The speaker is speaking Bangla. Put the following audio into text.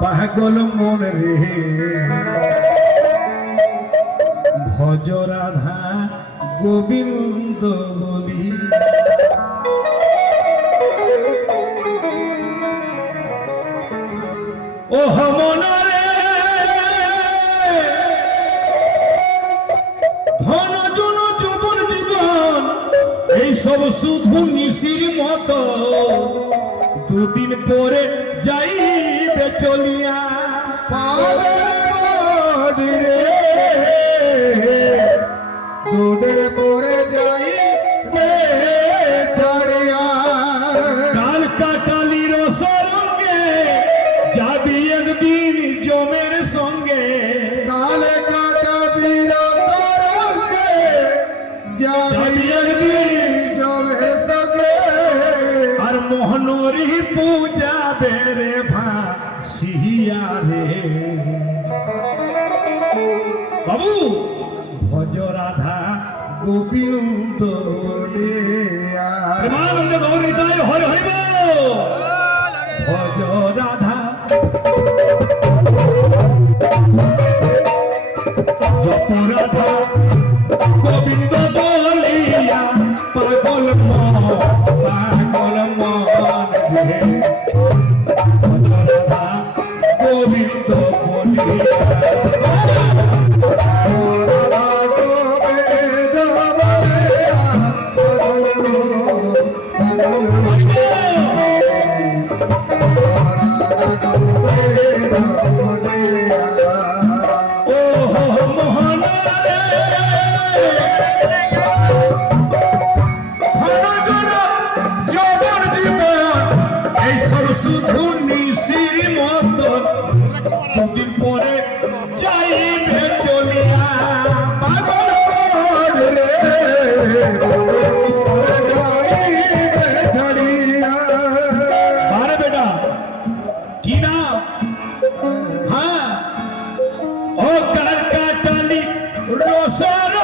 পাগল মন রে ভজ রাধা গোবিন্দ বলি। ও মনরে ধন জন যৌবন জীবন এইসব শুধু নিশির মতো, দুদিন পরে যাইবে চলিয়া। দুদিন পরে যাইবে ছাড়িয়া। কাল কাটালির সঙ্গে যাবি একদিন জমের সঙ্গে, কাল কাটাবির সঙ্গে যাবি একদিন জমের সঙ্গে। আর মোহনরি পূজা বেরে ভাসিয়া রে বাবু ভজ রাধা গোবিন্দ প্রেমানন্দ গৌরী হরে হরে ভজ রাধা জপ রাধা গোবিন্দ বলিয়া পাগল মন রে ভজ রাধা গোবিন্দ বলিয়া। শুধু নিশির মতন দুদিন পরে যাইবে চলিয়া। পাগল রে আরে বেটা কি না? হ্যাঁ ও কার কাটালি রসর